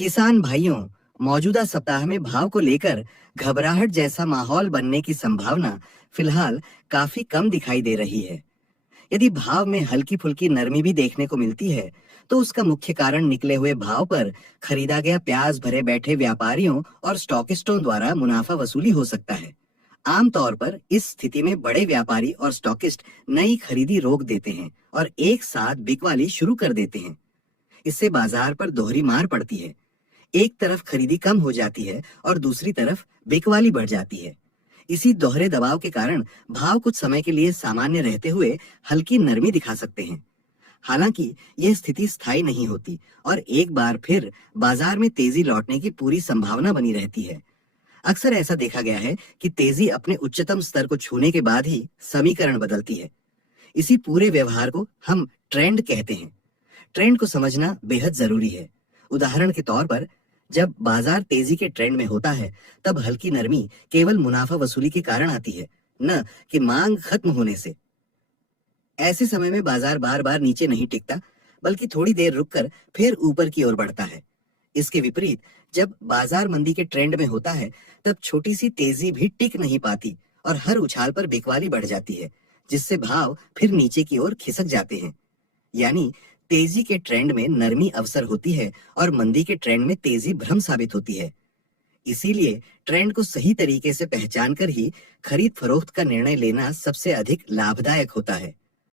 किसान भाइयों, मौजूदा सप्ताह में भाव को लेकर घबराहट जैसा माहौल बनने की संभावना फिलहाल काफी कम दिखाई दे रही है। यदि भाव में हल्की फुल्की नरमी भी देखने को मिलती है, तो उसका मुख्य कारण निकले हुए भाव पर खरीदा गया प्याज भरे बैठे व्यापारियों और स्टॉकिस्टों द्वारा मुनाफा वसूली हो सकता है। आमतौर पर इस स्थिति में बड़े व्यापारी और स्टॉकिस्ट नई खरीदी रोक देते हैं और एक साथ बिकवाली शुरू कर देते हैं। इससे बाजार पर दोहरी मार पड़ती है। एक तरफ खरीदी कम हो जाती है और दूसरी तरफ बिकवाली बढ़ जाती है। इसी दोहरे दबाव के कारण भाव कुछ समय के लिए सामान्य रहते हुए हल्की नरमी दिखा सकते हैं। हालांकि यह स्थिति स्थायी नहीं होती और एक बार फिर बाजार में तेजी लौटने की पूरी संभावना बनी रहती है। अक्सर ऐसा देखा गया है कि तेजी अपने उच्चतम स्तर को छूने के बाद ही समीकरण बदलती है। इसी पूरे व्यवहार को हम ट्रेंड कहते हैं। ट्रेंड को समझना बेहद जरूरी है। उदाहरण के तौर पर, जब बाजार तेजी के ट्रेंड में होता है, तब हल्की नरमी केवल मुनाफा वसूली के कारण आती है, न कि मांग खत्म होने से। ऐसे समय में बाजार बार बार नीचे नहीं टिकता, बल्कि थोड़ी देर रुककर फिर ऊपर की ओर बढ़ता है। इसके विपरीत, जब बाजार मंदी के ट्रेंड में होता है, तब छोटी सी तेजी भी टिक नहीं पाती और हर उछाल पर बिकवाली बढ़ जाती है, जिससे भाव फिर नीचे की ओर खिसक जाते हैं। यानी तेजी के ट्रेंड में नरमी अवसर होती है और मंदी के ट्रेंड में तेजी भ्रम साबित होती है। इसीलिए ट्रेंड को सही तरीके से पहचान कर ही खरीद फरोख्त का निर्णय लेना सबसे अधिक लाभदायक होता है।